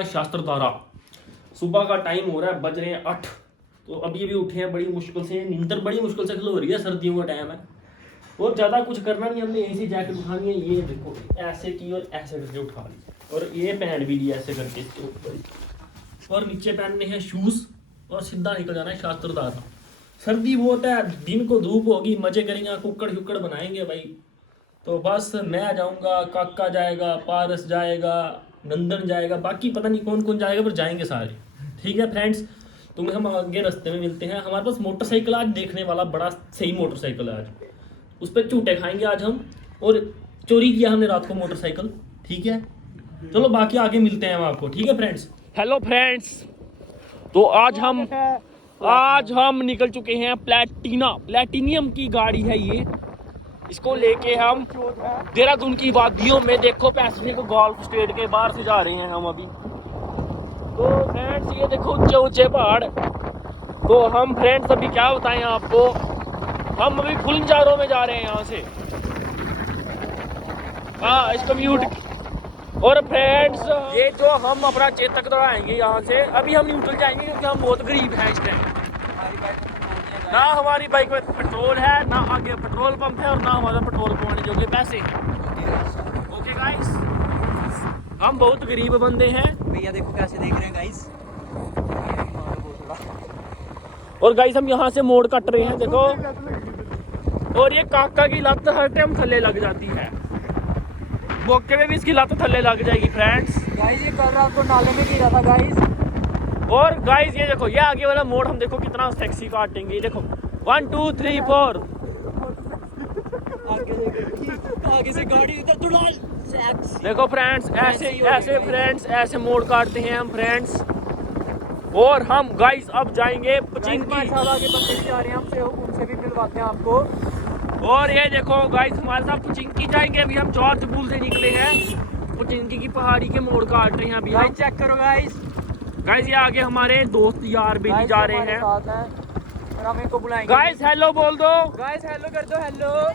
है शास्त्रधारा। सुबह का टाइम हो रहा है, बज रहे हैं 8। तो अभी अभी उठे हैं, बड़ी मुश्किल से, नींदर बड़ी मुश्किल से खिलो रही है, सर्दियों का टाइम है और ज़्यादा कुछ करना नहीं, हमने यहीं से जैकेट उठानी है। ये देखो ऐसे की और ऐसे करके उठा ली और ये पहन भी लिया ऐसे करके इसके ऊपर, और नीचे पहनने हैं शूज़ और सीधा निकल जाना है शास्त्रधारा। सर्दी बहुत है, दिन को धूप होगी, मजे करेंगे, कुक्कड़ शुक्कड़ बनाएंगे भाई। तो बस मैं जाऊंगा, काका जाएगा, पारस जाएगा, नंदन जाएगा, बाकी पता नहीं कौन कौन जाएगा, पर जाएंगे सारे। ठीक है फ्रेंड्स, तुम्हें हम आगे रास्ते में मिलते हैं। हमारे पास मोटरसाइकिल आज देखने वाला बड़ा सही मोटरसाइकिल है आज, उस पर झूठे खाएंगे आज हम, और चोरी किया हमने रात को मोटरसाइकिल। ठीक है, चलो बाकी आगे मिलते हैं हम आपको। ठीक है फ्रेंड्स। हेलो फ्रेंड्स, तो आज हम निकल चुके हैं प्लैटिनियम की गाड़ी है ये, इसको लेके हम देहरादून की वादियों में, देखो पैसेंजर को गोल्फ स्टेट के बाहर से जा रहे हैं हम अभी। तो फ्रेंड्स ये देखो ऊंचे ऊंचे पहाड़। तो हम फ्रेंड्स अभी क्या बताएं आपको, हम अभी फुलंजारों में जा रहे हैं यहाँ से, हाँ इस कम्यूट। और फ्रेंड्स ये जो हम अपना चेतक दौड़ाएंगे यहाँ से, अभी हम न्यूट्रल जाएंगे क्योंकि हम बहुत गरीब हैं इस टाइम। ना हमारी बाइक में पेट्रोल है, ना आगे पेट्रोल पंप है, और ना हमारा पेट्रोल पवाने जो पैसे हैं। ओके गाइस, हम बहुत गरीब बंदे हैं। भैया देखो कैसे देख रहे हैं गाइस। और गाइस हम यहाँ से मोड़ कट रहे हैं देखो, और ये काका की लत हर टाइम थल्ले लग जाती है, मौके में भी इसकी लत थल्ले लग जाएगी फ्रेंड्स। गाइस ये कल रात को नाले में गिरा था गाइस। और गाइस ये देखो, ये आगे वाला मोड़ हम देखो कितना सेक्सी काटेंगे, ये देखो 1 2 3 4। आगे से गाड़ी इधर दुलाल देखो फ्रेंड्स, ऐसे मोड़ काटते हैं हम फ्रेंड्स। और हम गाइस अब जाएंगे पचिंकी। आगे बंदे भी आ रहे हैं हमसे, उनसे भी मिलवाते हैं आपको। और ये देखो गाइस हमारे साथ पचिंकी जाएंगे, अभी हम जॉर्ज पूल से निकले हैं, पचिंकी की पहाड़ी के मोड़ काट रहे हैं अभी। गाइस चेक करो गाइस, गाइस ये आगे हमारे दोस्त यार भी जा रहे हैं, और हम इनको बुलाएंगे। गाइस हेलो बोल दो, गाइस हेलो कर दो, हेलो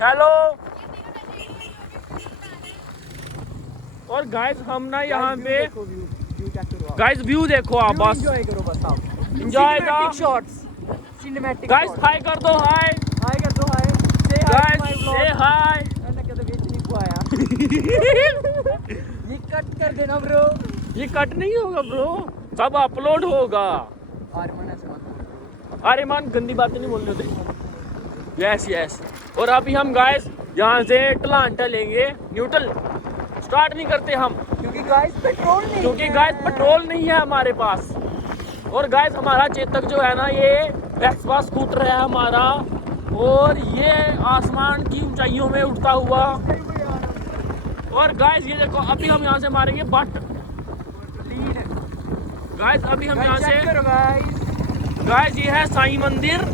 हेलो। और गाइस हम ना यहाँ पे, गाइस व्यू देखो आप, बस एंजॉय करो, बस आप enjoy the shots, cinematic. Guys hi कर दो, हाय हाय कर दो, हाय से हाय माय गाइस व्लॉग। से हाय। मैंने कहा तो बेच नहीं को आया। ये कट कर देना ब्रो, ये कट नहीं होगा ब्रो, सब अपलोड होगा। अरे मान गंदी बातें नहीं बोलने होते। Yes yes. और अभी हम गाइस यहाँ से ढलान लेंगे, न्यूट्रल स्टार्ट नहीं करते हम, क्योंकि गाइस पेट्रोल नहीं, क्योंकि गाइस पेट्रोल नहीं है हमारे पास। और गाइस हमारा चेतक जो है ना, ये वेस्पा स्कूटर है हमारा, और ये आसमान की ऊंचाइयों में उड़ता हुआ। और गाइस ये देखो अभी हम यहाँ से मारेंगे बट गाइस, अभी हम यहाँ से गाइस ये है साईं मंदिर,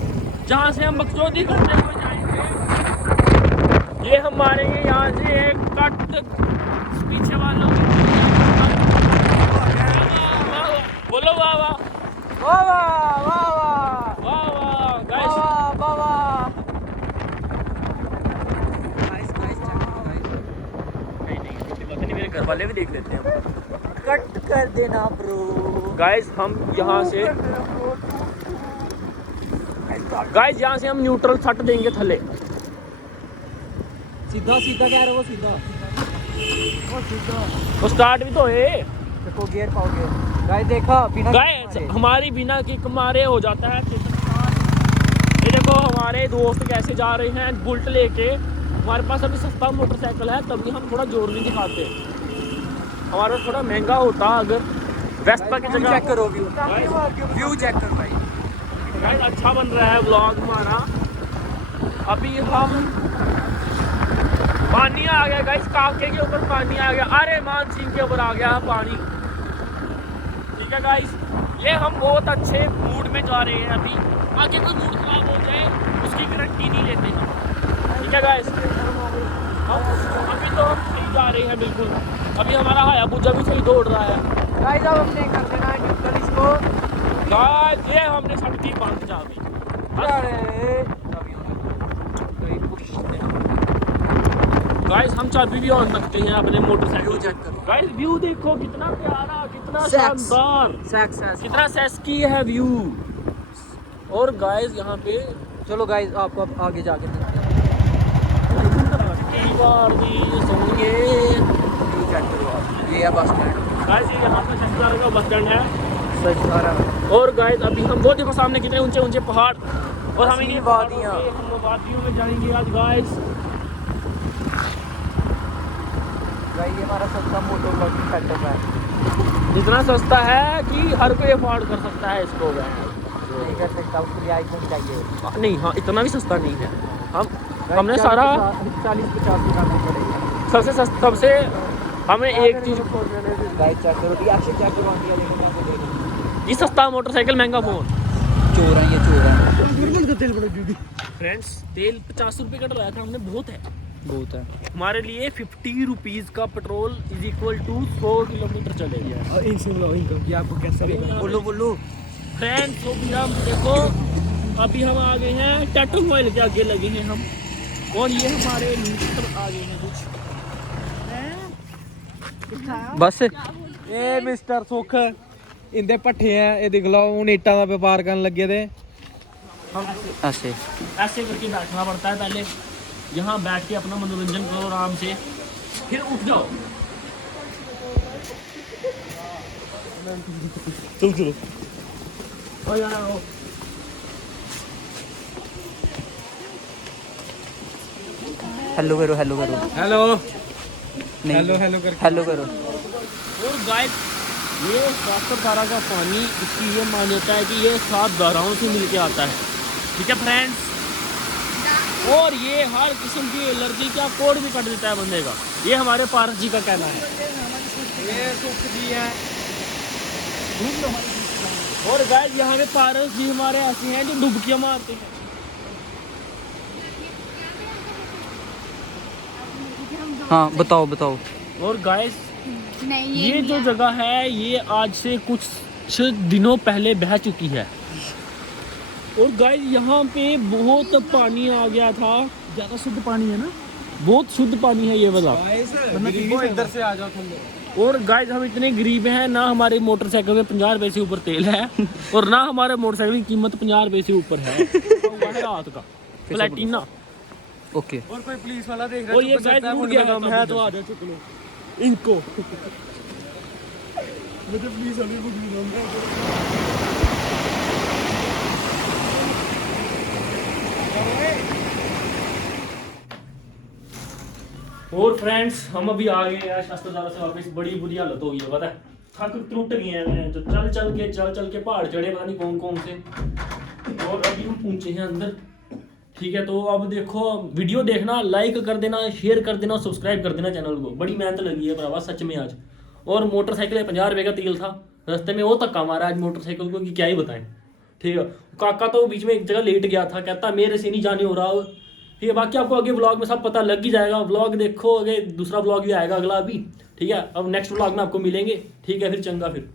जहाँ से हम बकचोदी करते हुए जाएंगे। ये हम मारेंगे यहाँ से एक कट पीछे वालों, बोलो वाह वाह वाह वाह वाह वाह वाह गाइस। वाह वाह वाह। गाइस गाइस नहीं मेरे घर वाले भी देख लेते हैं। कट कर देना ब्रो। गाइस हम यहाँ से, गाइस यहाँ से हम न्यूट्रल सट देंगे थले, सीधा सीधा कह रहे हो, सीधा वो सीधा। वो स्टार्ट भी तो है, देखो गियर पाओगे गाइस, देखा बिना गाइस हमारी बिना किक मारे हो जाता है। ये देखो हमारे दोस्त कैसे जा रहे हैं बुलेट लेके, हमारे पास अभी सस्ता मोटरसाइकिल है तभी हम थोड़ा जोर नहीं दिखाते, हमारा थोड़ा महंगा होता अगर वेस्पा की जगह। चेक करो व्यू चेक करो भाई। गाइस अच्छा बन रहा है व्लॉग हमारा। अभी हम, पानी आ गया गाइस, काके के ऊपर पानी आ गया, अरे मान सिंह के ऊपर आ गया पानी। ठीक है गाइस, ये हम बहुत अच्छे मूड में जा रहे हैं अभी, आगे कोई मूड खराब हो जाए उसकी गारंटी नहीं लेते हम। ठीक है गाइस, अभी तो हम सही जा रहे हैं बिल्कुल। अभी हमारा हायाबुसा भी सही दौड़ रहा है गाइस। अब हमने कर देना है न्यूट्रल इसको गाइस, ये हमने सड़की बंद जा गई। गाइस हम चाबी भी ऑन रखते हैं अपने मोटरसाइकिल चेक करो गाइस व्यू देखो कितना प्यारा कितना Sex. शानदार कितना सेक्सी है व्यू। और गाइस यहाँ पे चलो गाइस आपको अब आगे जाके मिलते हैं। कई बार भी सुनिए ये है बस स्टैंड। गाइस ये यहाँ पे शशदारा का बस स्टैंड है। सचदारा और गाइस अभी हम वो देखो सामने कितने ऊंचे ऊंचे पहाड़ और हम इन्हीं वादियाँ। हम वादियों में जाएंगे आज गाइस। भाई ये हमारा सस्ता मोटर ब्लॉगिंग सेटअप है। जितना सस्ता है कि हर कोई अफोर्ड कर सकता है इसको नहीं कर सकता उसके लिए आईफोन चाहिए। नहीं हाँ इतना भी सस्ता नहीं है। हमने सारा 40-50 का पड़ेगा। सबसे हमें एक चीज गाइस चेक करो रिएक्शन चेक करो आंटी देखो मैं आपको देखो। ये सस्ता मोटरसाइकिल महंगा फोन। चोर है ये चोर है। फ्रेंड्स तेल 50 रुपये का डलाया था हमने बहुत है बहुत है। हमारे लिए 50 रुपीज़ का petrol is equal to 100 kilometre चलेगा। ये आपको कैसा लगा? बोलो बोलो। फ्रेंड्स तो भी हम देखो अभी हम आ गए हैं टैटू मोबाइल के आगे लगे हैं हम और ये हमारे मित्र आ गए हैं कुछ बस ये मिस्टर सुख इंदे पट्ठे हैं ये देख लो हूँ ईटा का व्यापार करने लगे थे हम ऐसे ऐसे करके बैठना पड़ता है पहले यहाँ बैठ के अपना मनोरंजन करो आराम से फिर उठ जाओ। चलो ओ यार आओ। हेलो करो हेलो करो हेलो नहीं हेलो हेलो कर हेलो करो। और गाइस ये सागरधारा का पानी इसकी ये मान्यता है कि ये 7 धाराओं से मिलके आता है। ठीक है फ्रेंड्स और ये हर किस्म की एलर्जी का कोड भी कट देता है बंदे का। ये हमारे पारस जी का कहना है। ये सुख जी है। और गाइस यहाँ पे पारस जी हमारे ऐसे हैं जो डुबकियाँ मारते हैं। हाँ बताओ बताओ। और गाइस नहीं ये जो जगह है ये आज से कुछ दिनों पहले बह चुकी है। और गाइस यहाँ पे बहुत पानी आ गया था। ज़्यादा शुद्ध पानी है ना बहुत शुद्ध पानी है ये वाला। गरीबो इधर से आ जाओ तुम। और गाइस हम इतने गरीब हैं ना हमारे मोटरसाइकिल में 50 रुपए से ऊपर तेल है और ना हमारे मोटरसाइकिल की कीमत 50 रुपए से ऊपर है। रात का प्लेटिना। ओके और कोई पुलिस वाला देख रहा और है ये तो गाइस सकता है टूट मुझे गया दम है तो आ जा चुक लो इनको मुझे पुलिस वाले को भी दम है। और फ्रेंड्स हम अभी आ गए यार शास्त्रधारा से वापस। बड़ी बुरी हालत हो गई है पता है थक टूट गए हैं जो चल के पहाड़ चढ़े पता नहीं कौन कौन से। और अभी हम पहुंचे हैं अंदर। ठीक है तो अब देखो वीडियो देखना लाइक कर देना शेयर कर देना और सब्सक्राइब कर देना चैनल को। बड़ी मेहनत लगी है भरावा सच में आज। और मोटरसाइकिल में 50 रुपये का तेल था रास्ते में वो धक्का मारा आज मोटरसाइकिल को कि क्या ही बताएं। ठीक है काका तो बीच में एक जगह लेट गया था कहता मेरे से नहीं जाने हो रहा। ठीक है बाकी आपको आगे व्लॉग में सब पता लग ही जाएगा। व्लॉग देखो आगे दूसरा व्लॉग भी आएगा अगला अभी। ठीक है अब नेक्स्ट व्लॉग में आपको मिलेंगे। ठीक है फिर चंगा फिर।